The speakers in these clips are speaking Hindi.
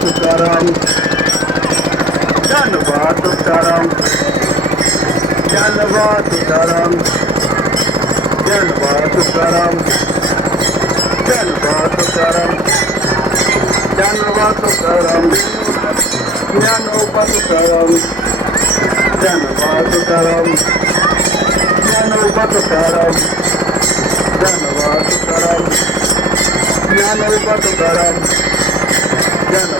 तुकाराम धनबाद तुकाराम धनबाद तुकाराम धनबाद तुकाराम धनबाद तुकाराम धनबाद तुकाराम ज्ञानोपा तुकाराम धनबाद तुकाराम ज्ञानोपा तुकाराम धनबाद तुकाराम ज्ञानोपा तुकाराम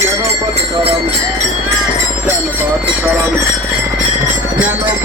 चनो पि करण चनो पातो प